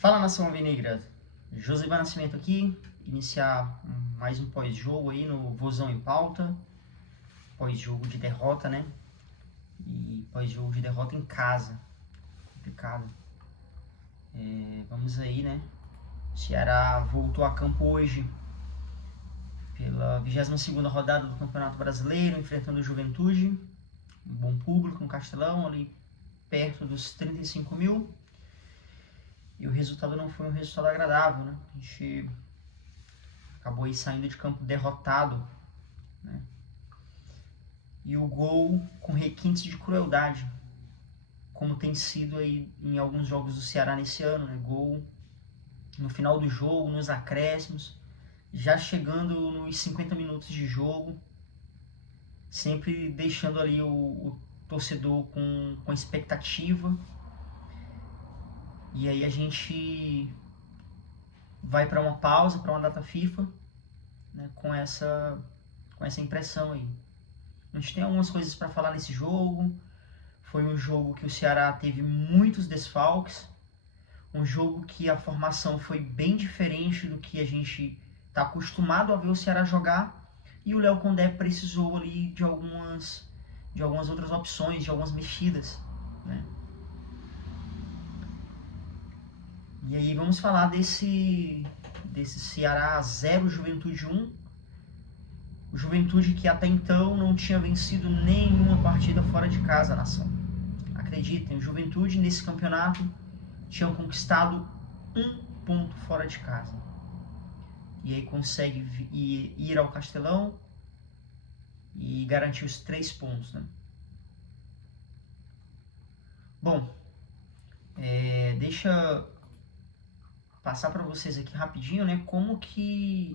Fala, nação alvinegra, Josivan Nascimento aqui, iniciar mais um pós-jogo aí no Vozão em Pauta, pós-jogo de derrota, né, e pós-jogo de derrota em casa, complicado. Vamos aí, né, o Ceará voltou a campo hoje pela 22ª rodada do Campeonato Brasileiro, enfrentando o Juventude, um bom público no Castelão, ali perto dos 35 mil. E o resultado não foi um resultado agradável, né? A gente acabou aí saindo de campo derrotado, né? E o gol com requintes de crueldade, como tem sido aí em alguns jogos do Ceará nesse ano, né? Gol no final do jogo, nos acréscimos, já chegando nos 50 minutos de jogo, sempre deixando ali o torcedor com expectativa. E aí a gente vai para uma pausa, para uma data FIFA, né, com essa impressão aí. A gente tem algumas coisas para falar nesse jogo. Foi um jogo que o Ceará teve muitos desfalques, um jogo que a formação foi bem diferente do que a gente está acostumado a ver o Ceará jogar, e o Léo Condé precisou ali de algumas outras opções, de algumas mexidas, né? E aí vamos falar desse Ceará 0, Juventude 1. O Juventude que até então não tinha vencido nenhuma partida fora de casa, nação. Acreditem, o Juventude nesse campeonato tinha conquistado 1 ponto fora de casa. E aí consegue ir ao Castelão e garantir os 3 pontos, né? Bom, deixa passar para vocês aqui rapidinho, né, como que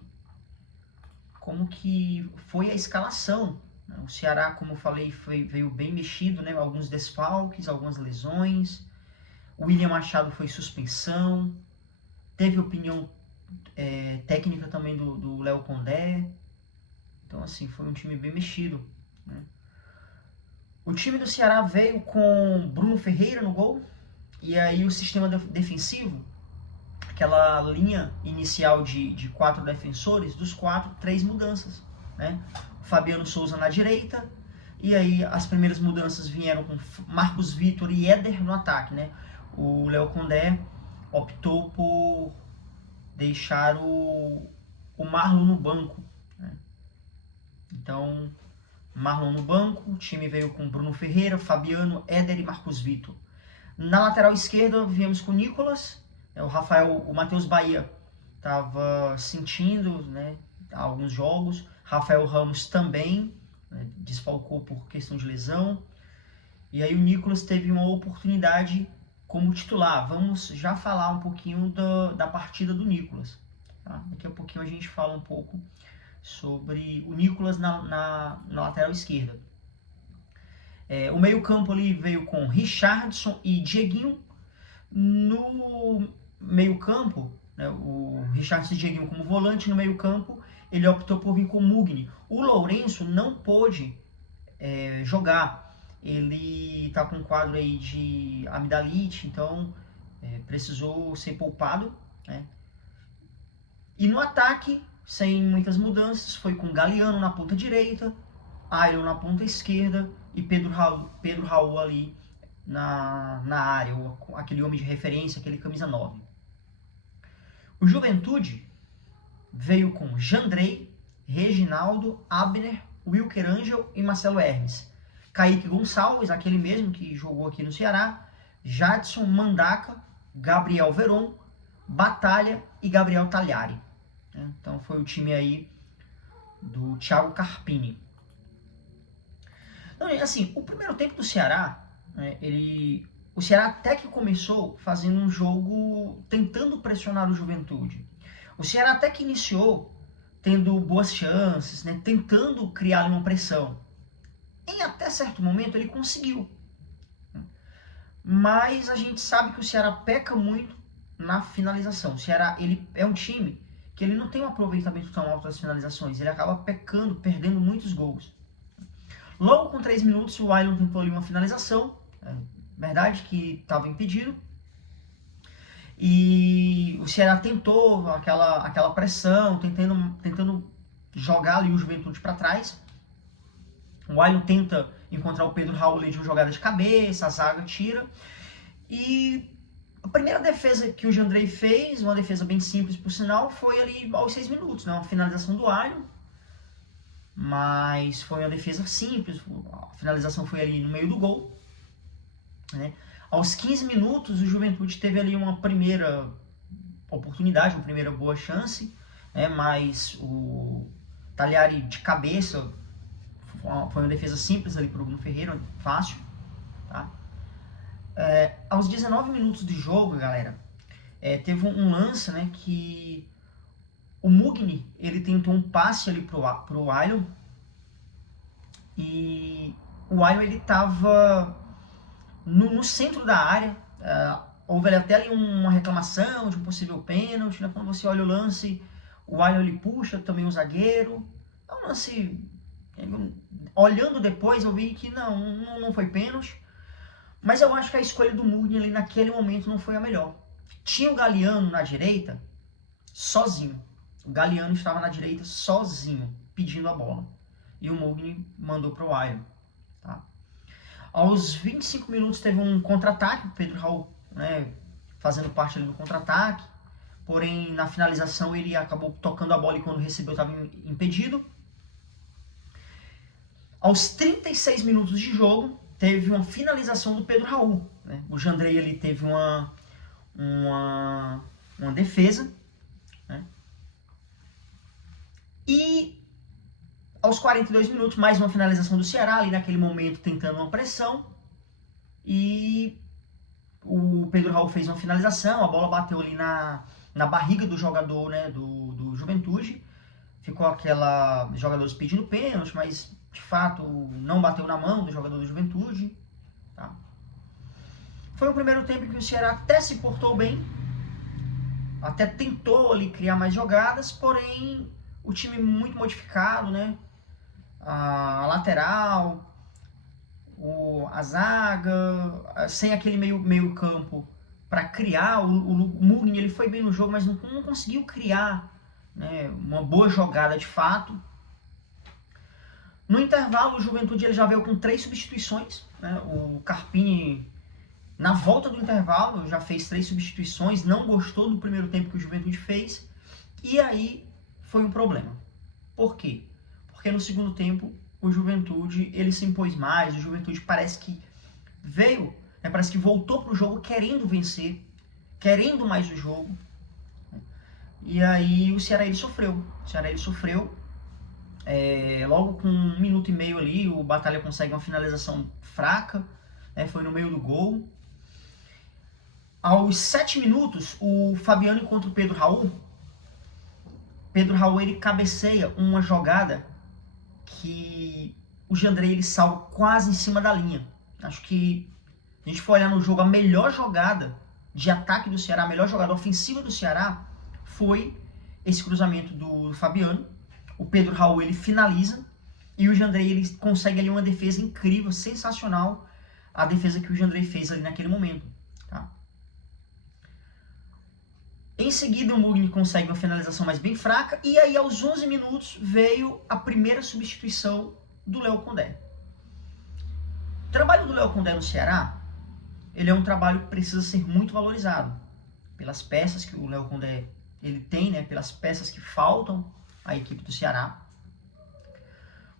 foi a escalação. O Ceará, como eu falei, veio bem mexido, né, alguns desfalques, algumas lesões. O William Machado foi suspensão, teve opinião técnica também do Léo Condé. Então, assim, foi um time bem mexido, né? O time do Ceará veio com Bruno Ferreira no gol, e aí o sistema defensivo, aquela linha inicial de 4 defensores, dos 4, 3 mudanças, né? Fabiano Souza na direita, e aí as primeiras mudanças vieram com Marcos Vitor e Éder no ataque, né? O Léo Condé optou por deixar o Marlon no banco, né? Então, Marlon no banco, o time veio com Bruno Ferreira, Fabiano, Éder e Marcos Vitor. Na lateral esquerda, viemos com Nicolas. O Matheus Bahia estava sentindo, né, alguns jogos. Rafael Ramos também, né, desfalcou por questão de lesão. E aí o Nicolas teve uma oportunidade como titular. Vamos já falar um pouquinho da partida do Nicolas, tá? Daqui a pouquinho a gente fala um pouco sobre o Nicolas na lateral esquerda. O meio campo ali veio com Richardson e Dieguinho. No meio campo, né, o Richardson e Dieguinho como volante. No meio campo ele optou por vir com o Mugni. O Lourenço não pôde jogar, ele está com um quadro aí de amidalite, então precisou ser poupado, né? E no ataque, sem muitas mudanças, foi com Galeano na ponta direita, Ayrton na ponta esquerda e Pedro Raul ali na área, aquele homem de referência, aquele camisa 9. O Juventude veio com Jandrei, Reginaldo, Abner, Wilker Angel e Marcelo Hermes. Kaique Gonçalves, aquele mesmo que jogou aqui no Ceará, Jadson, Mandaca, Gabriel Veron, Batalha e Gabriel Tagliari. Então foi o time aí do Thiago Carpini. Então, assim, o primeiro tempo do Ceará, né, o Ceará até que começou fazendo um jogo tentando pressionar o Juventude. O Ceará até que iniciou tendo boas chances, né, tentando criar uma pressão. Em até certo momento ele conseguiu. Mas a gente sabe que o Ceará peca muito na finalização. O Ceará, ele é um time que ele não tem um aproveitamento tão alto das finalizações. Ele acaba pecando, perdendo muitos gols. Logo com 3 minutos, o Ayrton tentou ali uma finalização. Verdade que estava impedido. E o Ceará tentou aquela pressão, tentando jogar ali o Juventude para trás. O Ailton tenta encontrar o Pedro Raul de uma jogada de cabeça, a zaga tira. E a primeira defesa que o Jandrei fez, uma defesa bem simples por sinal, foi ali aos 6 minutos, né? Uma finalização do Ailton. Mas foi uma defesa simples, a finalização foi ali no meio do gol, né? Aos 15 minutos, o Juventude teve ali uma primeira oportunidade, uma primeira boa chance, né? Mas o Talhari de cabeça, foi uma defesa simples ali para o Bruno Ferreira, fácil. Tá? Aos 19 minutos de jogo, galera, teve um lance, né, que o Mugni, ele tentou um passe ali pro Ailton, e o Ailton, ele tava no centro da área, houve até ali uma reclamação de um possível pênalti, né? Quando você olha o lance, o Ailton ele puxa também o zagueiro, é um lance, olhando depois eu vi que não foi pênalti, mas eu acho que a escolha do Mugni ali naquele momento não foi a melhor. Tinha o Galeano na direita, sozinho. O Galeano estava na direita sozinho, pedindo a bola. E o Mugni mandou para o Ailton. Tá? Aos 25 minutos teve um contra-ataque, o Pedro Raul, né, fazendo parte ali do contra-ataque. Porém, na finalização ele acabou tocando a bola e quando recebeu estava impedido. Aos 36 minutos de jogo, teve uma finalização do Pedro Raul. Né? O Jandrei ele teve uma defesa. Né? E aos 42 minutos, mais uma finalização do Ceará, ali naquele momento tentando uma pressão. E o Pedro Raul fez uma finalização, a bola bateu ali na barriga do jogador, né, do Juventude. Ficou aquela jogadores pedindo pênalti, mas de fato não bateu na mão do jogador do Juventude. Tá? Foi o primeiro tempo em que o Ceará até se portou bem, até tentou ali criar mais jogadas, porém o time muito modificado, né? A lateral, a zaga, sem aquele meio campo para criar. O Mugni ele foi bem no jogo, mas não conseguiu criar, né, uma boa jogada de fato. No intervalo, o Juventude ele já veio com 3 substituições. Né? O Carpini, na volta do intervalo, já fez 3 substituições, não gostou do primeiro tempo que o Juventude fez, e aí foi um problema. Por quê? Porque no segundo tempo, o Juventude ele se impôs mais, o Juventude parece que veio, né, parece que voltou para o jogo querendo vencer, querendo mais o jogo. E aí o Ceará ele sofreu. Logo com 1 minuto e meio ali, o Batalha consegue uma finalização fraca, né, foi no meio do gol. Aos 7 minutos, o Fabiano encontra o Pedro Raul. Pedro Raul ele cabeceia uma jogada que o Jandrei ele salva quase em cima da linha. Acho que a gente for olhar no jogo, a melhor jogada de ataque do Ceará, a melhor jogada ofensiva do Ceará foi esse cruzamento do Fabiano. O Pedro Raul ele finaliza e o Jandrei ele consegue ali uma defesa incrível, sensacional, a defesa que o Jandrei fez ali naquele momento. Tá? Em seguida o Mugni consegue uma finalização mais bem fraca e aí aos 11 minutos veio a primeira substituição do Léo Condé. O trabalho do Léo Condé no Ceará, ele é um trabalho que precisa ser muito valorizado pelas peças que o Léo Condé ele tem, né, pelas peças que faltam à equipe do Ceará.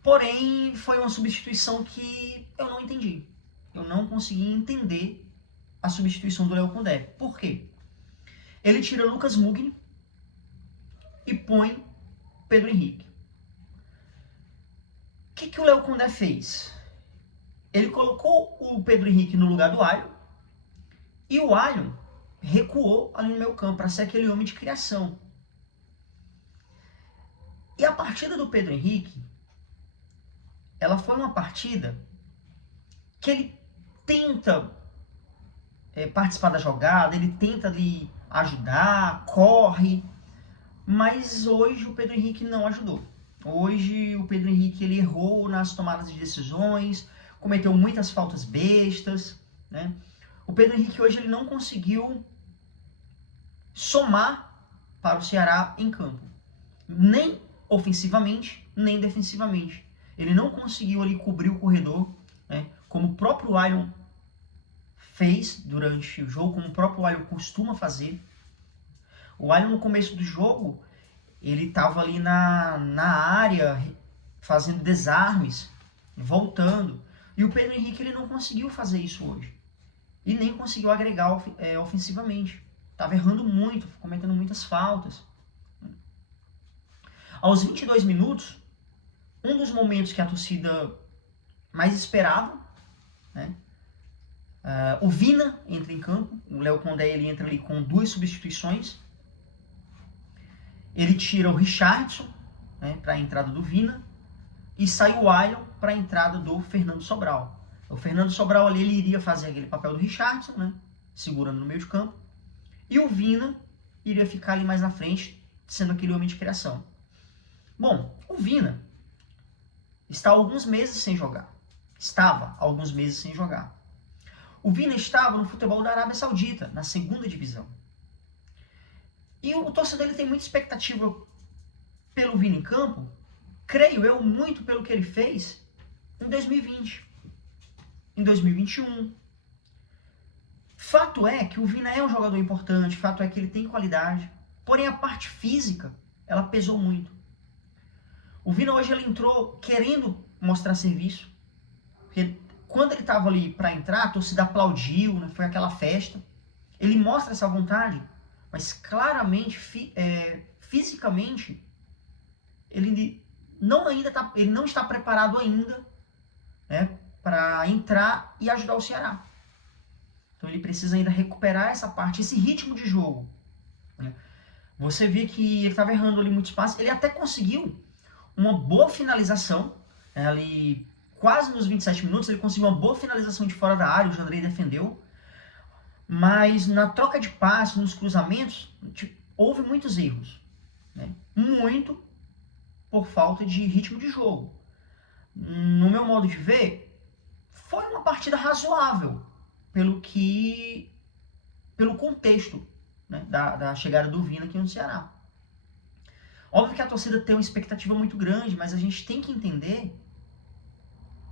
Porém, foi uma substituição que eu não entendi. Eu não consegui entender a substituição do Léo Condé. Por quê? Ele tira Lucas Mugni e põe Pedro Henrique. O que o Léo Condé fez? Ele colocou o Pedro Henrique no lugar do Ailton e o Ailton recuou ali no meio campo para ser aquele homem de criação. E a partida do Pedro Henrique, ela foi uma partida que ele tenta participar da jogada, ele tenta ali ajudar, corre, mas hoje o Pedro Henrique não ajudou. Hoje o Pedro Henrique ele errou nas tomadas de decisões, cometeu muitas faltas bestas, né? O Pedro Henrique hoje ele não conseguiu somar para o Ceará em campo. Nem ofensivamente, nem defensivamente. Ele não conseguiu ali cobrir o corredor, né, como o próprio Ailton fez durante o jogo, como o próprio Ailton costuma fazer. O Ailton no começo do jogo, ele estava ali na área, fazendo desarmes, voltando. E o Pedro Henrique ele não conseguiu fazer isso hoje. E nem conseguiu agregar ofensivamente. Estava errando muito, cometendo muitas faltas. Aos 22 minutos, um dos momentos que a torcida mais esperava, né? O Vina entra em campo. O Léo Condé ele entra ali com 2 substituições. Ele tira o Richardson, né, para a entrada do Vina. E sai o Ailton para a entrada do Fernando Sobral. O Fernando Sobral ali ele iria fazer aquele papel do Richardson, né, segurando no meio de campo. E o Vina iria ficar ali mais na frente, sendo aquele homem de criação. Bom, o Vina está há alguns meses sem jogar. Estava há alguns meses sem jogar. O Vina estava no futebol da Arábia Saudita, na 2ª divisão. E o torcedor ele tem muita expectativa pelo Vina em campo, creio eu, muito pelo que ele fez em 2020, em 2021. Fato é que o Vina é um jogador importante, fato é que ele tem qualidade, porém a parte física, ela pesou muito. O Vina hoje ele entrou querendo mostrar serviço, porque quando ele estava ali para entrar, a torcida aplaudiu, né, foi aquela festa. Ele mostra essa vontade, mas claramente, fisicamente, ele não está preparado ainda, né, para entrar e ajudar o Ceará. Então ele precisa ainda recuperar essa parte, esse ritmo de jogo. Né? Você vê que ele estava errando ali muito espaço. Ele até conseguiu uma boa finalização, né, ali quase nos 27 minutos, ele conseguiu uma boa finalização de fora da área, o Jandrei defendeu. Mas na troca de passes, nos cruzamentos, houve muitos erros. Né? Muito por falta de ritmo de jogo. No meu modo de ver, foi uma partida razoável pelo contexto, né, da chegada do Vina aqui no Ceará. Óbvio que a torcida tem uma expectativa muito grande, mas a gente tem que entender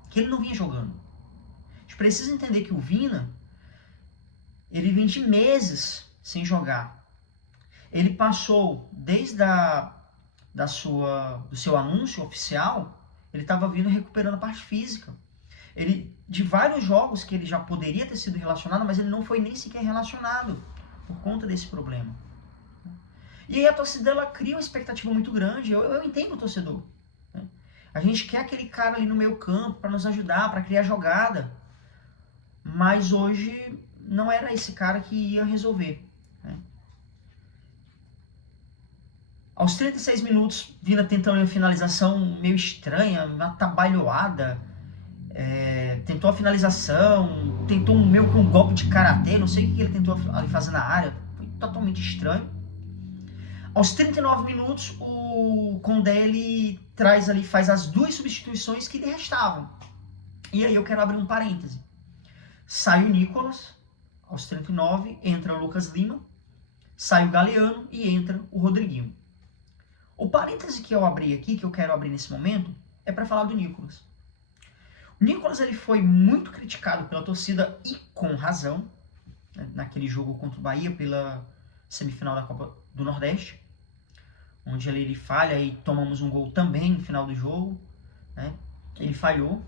que ele não vinha jogando. A gente precisa entender que o Vina, ele vem de meses sem jogar. Ele passou desde do seu anúncio oficial, ele estava vindo recuperando a parte física. De vários jogos que ele já poderia ter sido relacionado, mas ele não foi nem sequer relacionado por conta desse problema. E aí a torcida ela cria uma expectativa muito grande. Eu entendo o torcedor. Né? A gente quer aquele cara ali no meio campo para nos ajudar, para criar jogada. Mas hoje não era esse cara que ia resolver. Né? Aos 36 minutos, Vina tentando uma finalização meio estranha, uma atabalhoada. Tentou a finalização, tentou um golpe de karatê, não sei o que ele tentou ali fazer na área. Foi totalmente estranho. Aos 39 minutos, o Condé ele traz ali, faz as 2 substituições que lhe restavam. E aí eu quero abrir um parêntese. Sai o Nicolas, aos 39, entra o Lucas Lima, sai o Galeano e entra o Rodriguinho. O parêntese que eu abri aqui, que eu quero abrir nesse momento, é para falar do Nicolas. O Nicolas ele foi muito criticado pela torcida e com razão, né, naquele jogo contra o Bahia pela semifinal da Copa do Nordeste, onde ele falha e tomamos um gol também no final do jogo. Né? Ele falhou,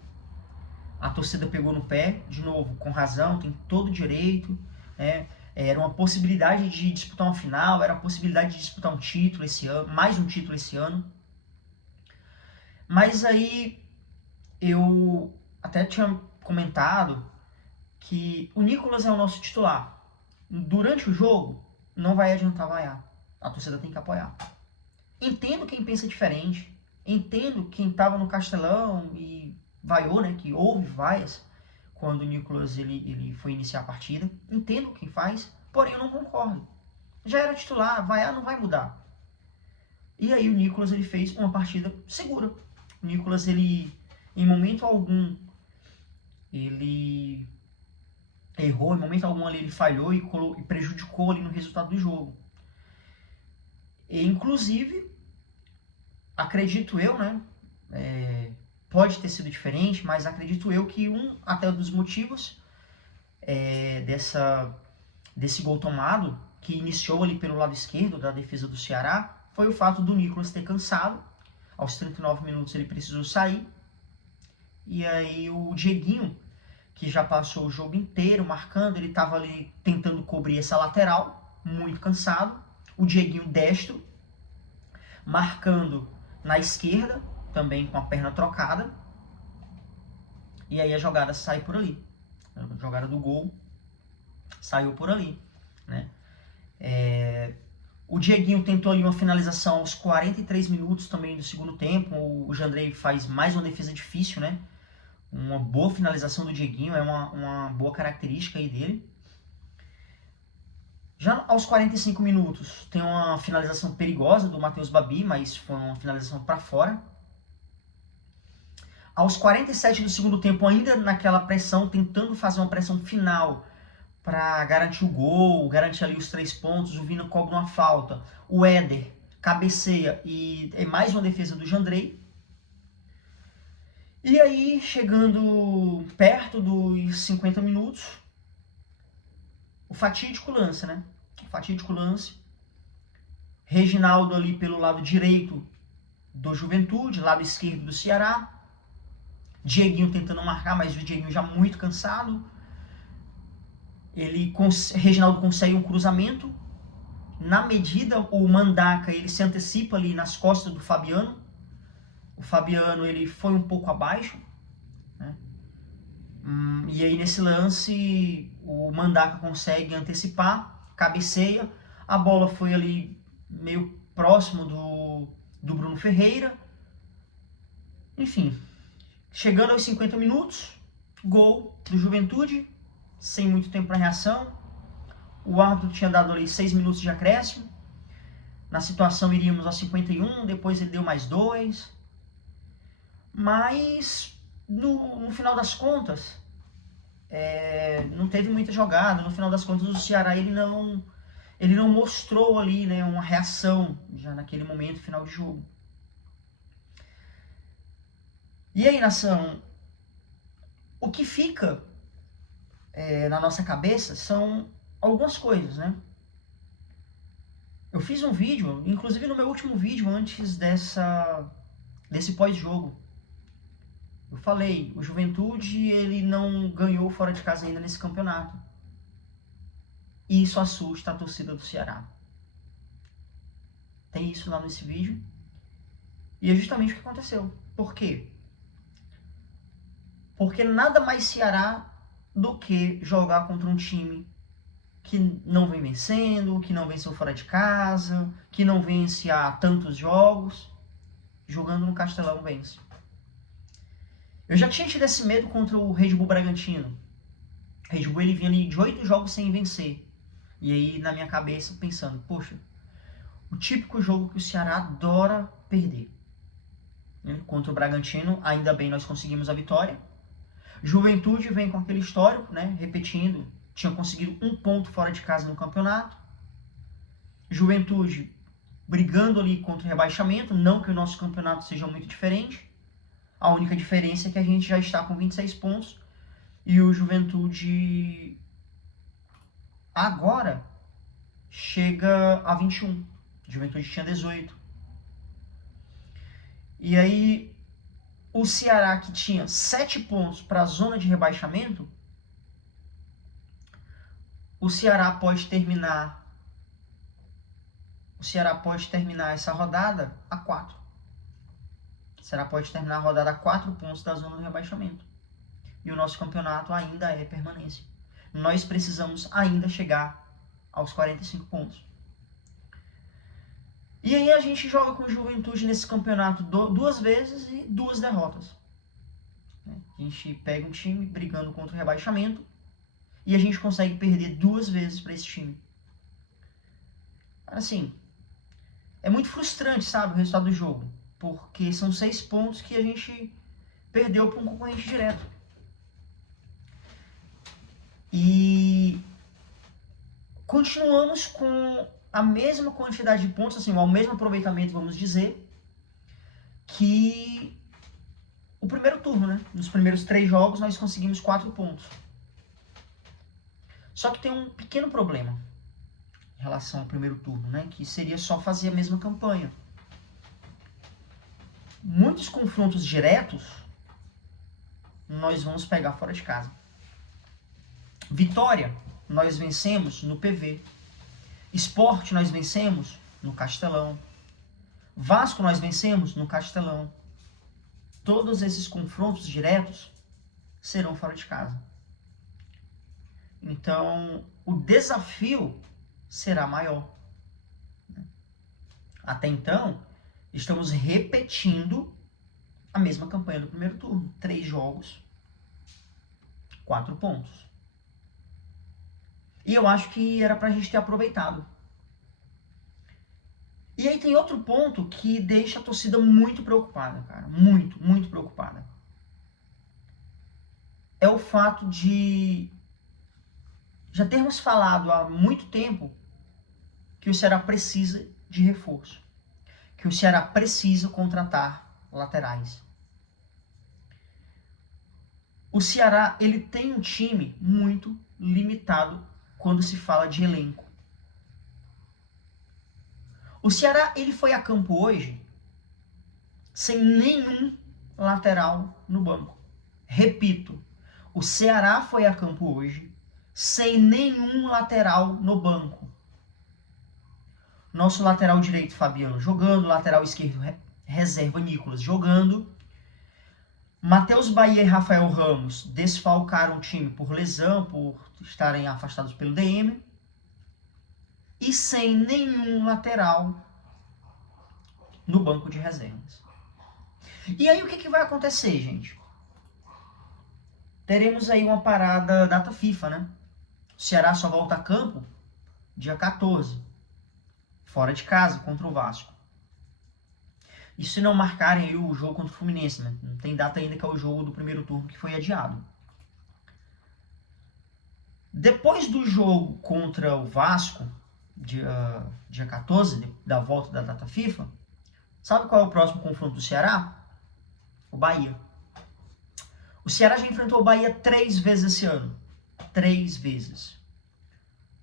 a torcida pegou no pé, de novo, com razão, tem todo o direito. Né? Era uma possibilidade de disputar uma final, era a possibilidade de disputar um título esse ano, mais um título esse ano. Mas aí eu até tinha comentado que o Nicolas é o nosso titular. Durante o jogo, não vai adiantar vaiar. A torcida tem que apoiar. Entendo quem pensa diferente. Entendo quem estava no Castelão e vaiou, né? Que houve vaias quando o Nicolas ele foi iniciar a partida. Entendo quem faz, porém eu não concordo. Já era titular, vaiar não vai mudar. E aí o Nicolas ele fez uma partida segura. O Nicolas ele, em momento algum, ele errou, em momento algum ali ele falhou e prejudicou ali no resultado do jogo. E, inclusive, acredito eu, né? Pode ter sido diferente, mas acredito eu que até dos motivos desse gol tomado, que iniciou ali pelo lado esquerdo da defesa do Ceará, foi o fato do Nicolas ter cansado. Aos 39 minutos ele precisou sair. E aí o Dieguinho, que já passou o jogo inteiro marcando, ele estava ali tentando cobrir essa lateral, muito cansado. O Dieguinho destro, marcando na esquerda, também com a perna trocada. E aí a jogada sai por ali. A jogada do gol saiu por ali, né? O Dieguinho tentou ali uma finalização aos 43 minutos também do segundo tempo. O Jandrei faz mais uma defesa difícil, né? Uma boa finalização do Dieguinho, é uma boa característica aí dele. Já aos 45 minutos tem uma finalização perigosa do Matheus Babi, mas foi uma finalização para fora. Aos 47 do segundo tempo, ainda naquela pressão, tentando fazer uma pressão final para garantir o gol, garantir ali os 3 pontos, o Vina cobra uma falta. O Éder cabeceia e é mais uma defesa do Jandrei. E aí, chegando perto dos 50 minutos, o fatídico lance, né? O fatídico lance. Reginaldo ali pelo lado direito do Juventude, lado esquerdo do Ceará. Dieguinho tentando marcar, mas o Dieguinho já muito cansado. Reginaldo consegue um cruzamento. Na medida, o Mandaca ele se antecipa ali nas costas do Fabiano. O Fabiano ele foi um pouco abaixo, né? E aí nesse lance o Mandaca consegue antecipar, cabeceia, a bola foi ali meio próximo do Bruno Ferreira. Enfim, chegando aos 50 minutos, gol do Juventude, sem muito tempo para reação. O árbitro tinha dado ali 6 minutos de acréscimo. Na situação iríamos aos 51, depois ele deu mais 2. Mas no final das contas, não teve muita jogada. No final das contas, o Ceará ele não mostrou ali, né, uma reação já naquele momento final de jogo. E aí, nação, o que fica na nossa cabeça são algumas coisas, né? Eu fiz um vídeo, inclusive no meu último vídeo antes desse pós-jogo, eu falei, o Juventude ele não ganhou fora de casa ainda nesse campeonato. E isso assusta a torcida do Ceará. Tem isso lá nesse vídeo. E é justamente o que aconteceu. Por quê? Porque nada mais Ceará do que jogar contra um time que não vem vencendo, que não venceu fora de casa, que não vence há tantos jogos. Jogando no Castelão vence. Eu já tinha tido esse medo contra o Red Bull Bragantino. O Red Bull ele vinha ali de 8 jogos sem vencer. E aí na minha cabeça pensando, poxa, o típico jogo que o Ceará adora perder. Contra o Bragantino, ainda bem nós conseguimos a vitória. Juventude vem com aquele histórico, né, repetindo, tinha conseguido 1 ponto fora de casa no campeonato. Juventude brigando ali contra o rebaixamento, não que o nosso campeonato seja muito diferente. A única diferença é que a gente já está com 26 pontos e o Juventude agora chega a 21. O Juventude tinha 18. E aí o Ceará, que tinha 7 pontos para a zona de rebaixamento, o Ceará pode terminar essa rodada a 4. O Ceará pode terminar a rodada a 4 pontos da zona do rebaixamento. E o nosso campeonato ainda é permanência. Nós precisamos ainda chegar aos 45 pontos. E aí a gente joga com o Juventude nesse campeonato 2 vezes e 2 derrotas. A gente pega um time brigando contra o rebaixamento e a gente consegue perder 2 vezes para esse time. Assim, é muito frustrante, sabe, o resultado do jogo. Porque são 6 pontos que a gente perdeu para um concorrente direto. E continuamos com a mesma quantidade de pontos, assim, o mesmo aproveitamento, vamos dizer, que o primeiro turno, né? Nos primeiros 3 jogos nós conseguimos 4 pontos. Só que tem um pequeno problema em relação ao primeiro turno, né? Que seria só fazer a mesma campanha. Muitos confrontos diretos nós vamos pegar fora de casa. Vitória, nós vencemos no PV. Sport, nós vencemos no Castelão. Vasco, nós vencemos no Castelão. Todos esses confrontos diretos serão fora de casa. Então, o desafio será maior. Até então, estamos repetindo a mesma campanha do primeiro turno. 3 jogos, 4 pontos. E eu acho que era pra gente ter aproveitado. E aí tem outro ponto que deixa a torcida muito preocupada, cara. Muito, muito preocupada. É o fato de já termos falado há muito tempo que o Ceará precisa de reforço. Que o Ceará precisa contratar laterais. O Ceará, ele tem um time muito limitado quando se fala de elenco. O Ceará, ele foi a campo hoje sem nenhum lateral no banco. Repito, o Ceará foi a campo hoje sem nenhum lateral no banco. Nosso lateral direito, Fabiano, jogando. Lateral esquerdo, reserva, Nicolas, jogando. Matheus Bahia e Rafael Ramos desfalcaram o time por lesão, por estarem afastados pelo DM. E sem nenhum lateral no banco de reservas. E aí o que vai acontecer, gente? Teremos aí uma parada data FIFA, né? O Ceará só volta a campo dia 14, fora de casa, contra o Vasco. E se não marcarem aí o jogo contra o Fluminense, né? Não tem data ainda, que é o jogo do primeiro turno que foi adiado. Depois do jogo contra o Vasco, dia 14, da volta da data FIFA, sabe qual é o próximo confronto do Ceará? O Bahia. O Ceará já enfrentou o Bahia 3 vezes esse ano. 3 vezes.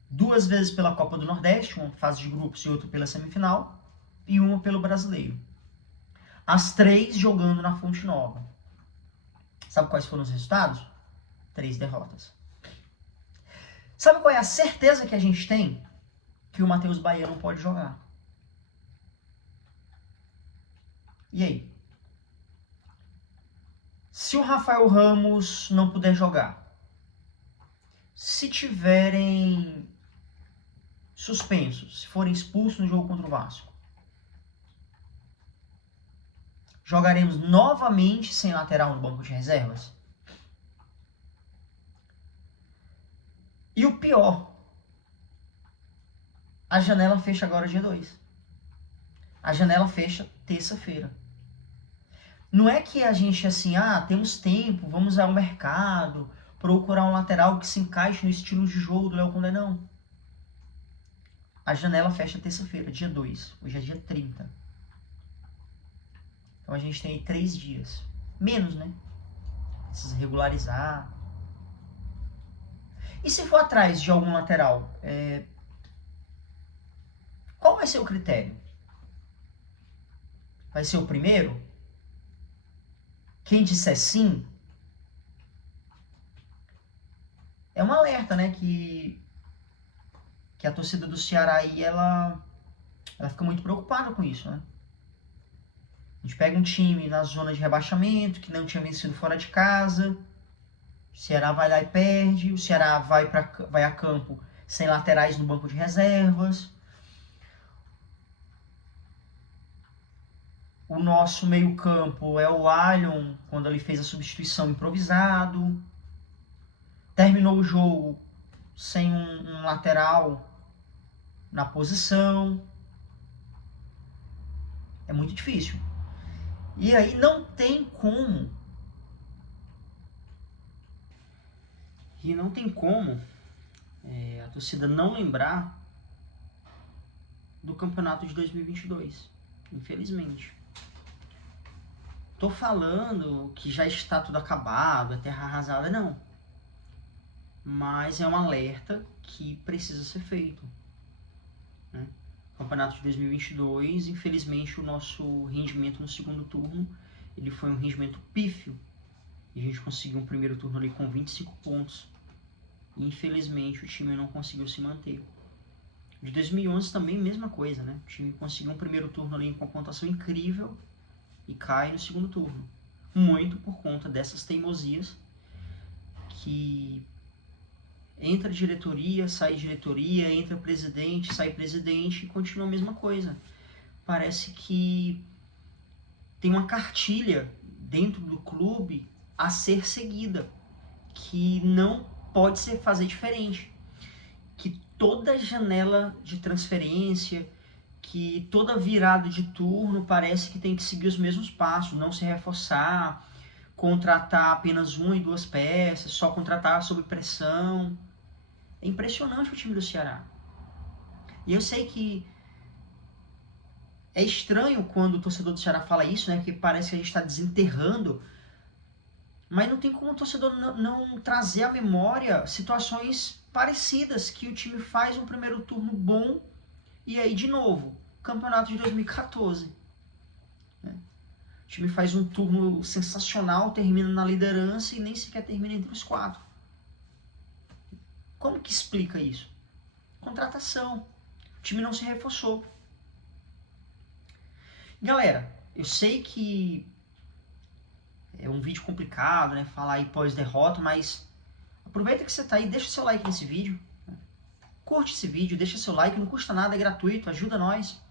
2 vezes pela Copa do Nordeste, uma fase de grupos e outra pela semifinal, e uma pelo Brasileiro. As 3 jogando na Fonte Nova. Sabe quais foram os resultados? 3 derrotas. Sabe qual é a certeza que a gente tem? Que o Matheus Bahia não pode jogar. E aí? Se o Rafael Ramos não puder jogar, se tiverem suspensos, se forem expulsos no jogo contra o Vasco, jogaremos novamente sem lateral no banco de reservas? E o pior, a janela fecha agora dia 2. A janela fecha terça-feira. Não é que a gente assim, temos tempo, vamos ao mercado, procurar um lateral que se encaixe no estilo de jogo do Léo Condé, não. A janela fecha terça-feira, dia 2. Hoje é dia 30. Então a gente tem aí 3 dias. Menos, né? Precisa regularizar. E se for atrás de algum lateral, qual vai ser o critério? Vai ser o primeiro? Quem disser sim, é um alerta, né? Que a torcida do Ceará aí, ela fica muito preocupada com isso, né? A gente pega um time na zona de rebaixamento, que não tinha vencido fora de casa, o Ceará vai lá e perde, o Ceará vai a campo sem laterais no banco de reservas. O nosso meio-campo é o Allion, quando ele fez a substituição improvisado. Terminou o jogo sem um lateral na posição. É muito difícil. E aí não tem como. A torcida não lembrar do campeonato de 2022, infelizmente. Tô falando que já está tudo acabado, a terra arrasada, não. Mas é um alerta que precisa ser feito, né? Campeonato de 2022, infelizmente o nosso rendimento no segundo turno, ele foi um rendimento pífio. E a gente conseguiu um primeiro turno ali com 25 pontos. E infelizmente o time não conseguiu se manter. De 2011 também, mesma coisa, né? O time conseguiu um primeiro turno ali com uma pontuação incrível e cai no segundo turno. Muito por conta dessas teimosias que entra diretoria, entra presidente, sai presidente e continua a mesma coisa. Parece que tem uma cartilha dentro do clube a ser seguida, que não pode ser fazer diferente. Que toda janela de transferência, que toda virada de turno parece que tem que seguir os mesmos passos, não se reforçar, contratar apenas 1 e 2 peças, só contratar sob pressão. É impressionante o time do Ceará. E eu sei que é estranho quando o torcedor do Ceará fala isso, né? Porque parece que a gente está desenterrando. Mas não tem como o torcedor não trazer à memória situações parecidas, que o time faz um primeiro turno bom e aí, de novo, campeonato de 2014. Né? O time faz um turno sensacional, termina na liderança e nem sequer termina entre os 4. Como que explica isso? Contratação. O time não se reforçou. Galera, eu sei que é um vídeo complicado, né? Falar aí pós-derrota, mas aproveita que você tá aí, deixa seu like nesse vídeo. Né? Curte esse vídeo, deixa seu like, não custa nada, é gratuito, ajuda nós.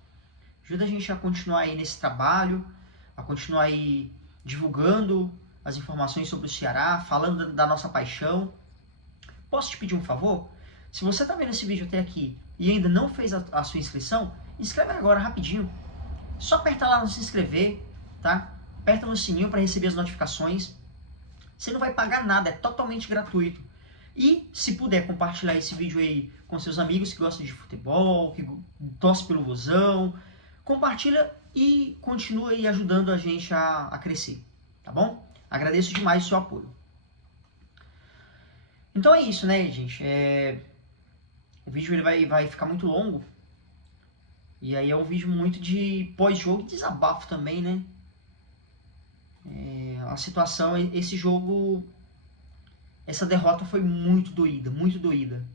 Ajuda a gente a continuar aí nesse trabalho, a continuar aí divulgando as informações sobre o Ceará, falando da nossa paixão. Posso te pedir um favor? Se você tá vendo esse vídeo até aqui e ainda não fez a sua inscrição, inscreve agora rapidinho. Só aperta lá no se inscrever, tá? Aperta no sininho para receber as notificações. Você não vai pagar nada, é totalmente gratuito. E se puder compartilhar esse vídeo aí com seus amigos que gostam de futebol, que torcem pelo Vozão, compartilha e continua aí ajudando a gente a crescer, tá bom? Agradeço demais o seu apoio. Então é isso, né, gente? O vídeo ele vai ficar muito longo. E aí é um vídeo muito de pós-jogo e desabafo também, né? A situação, esse jogo, essa derrota foi muito doída, muito doída.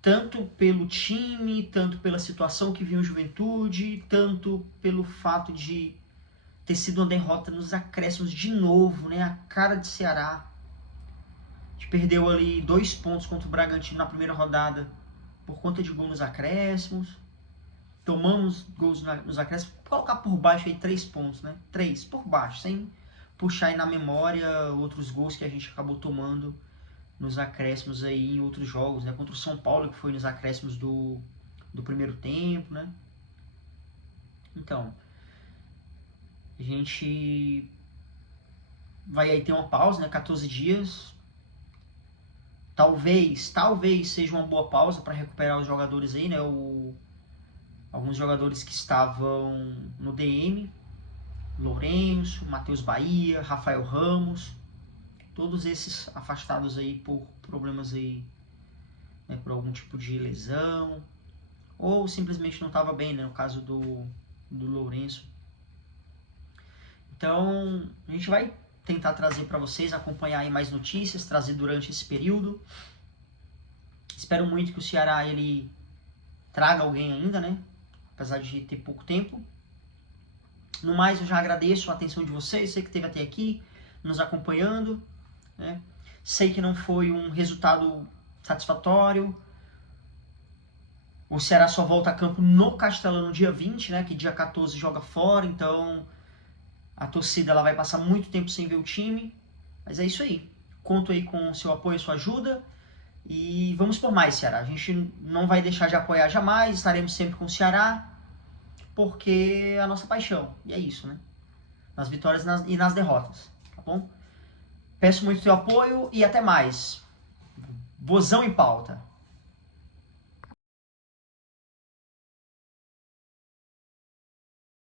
Tanto pelo time, tanto pela situação que vinha o Juventude, tanto pelo fato de ter sido uma derrota nos acréscimos de novo, né? A cara de Ceará. A gente perdeu ali 2 pontos contra o Bragantino na primeira rodada por conta de gol nos acréscimos. Tomamos gols nos acréscimos. Vou colocar por baixo aí 3 pontos, né? 3 por baixo, sem puxar aí na memória outros gols que a gente acabou tomando nos acréscimos aí em outros jogos, né? Contra o São Paulo, que foi nos acréscimos do primeiro tempo, né? Então, a gente vai aí ter uma pausa, né? 14 dias. Talvez seja uma boa pausa para recuperar os jogadores aí, né? Alguns jogadores que estavam no DM, Lourenço, Matheus Bahia, Rafael Ramos, todos esses afastados aí por problemas aí, né, por algum tipo de lesão, ou simplesmente não estava bem, né, no caso do Lourenço. Então, a gente vai tentar trazer para vocês, acompanhar aí mais notícias, trazer durante esse período. Espero muito que o Ceará ele traga alguém ainda, né, apesar de ter pouco tempo. No mais, eu já agradeço a atenção de vocês, sei que esteve até aqui, nos acompanhando, né? Sei que não foi um resultado satisfatório. O Ceará só volta a campo no Castelão no dia 20, né? Que dia 14 joga fora, então a torcida ela vai passar muito tempo sem ver o time. Mas é isso aí. Conto aí com o seu apoio, sua ajuda. E vamos por mais, Ceará. A gente não vai deixar de apoiar jamais, estaremos sempre com o Ceará, porque é a nossa paixão. E é isso, né? Nas vitórias e nas derrotas, tá bom? Peço muito seu apoio e até mais. Vozão em pauta.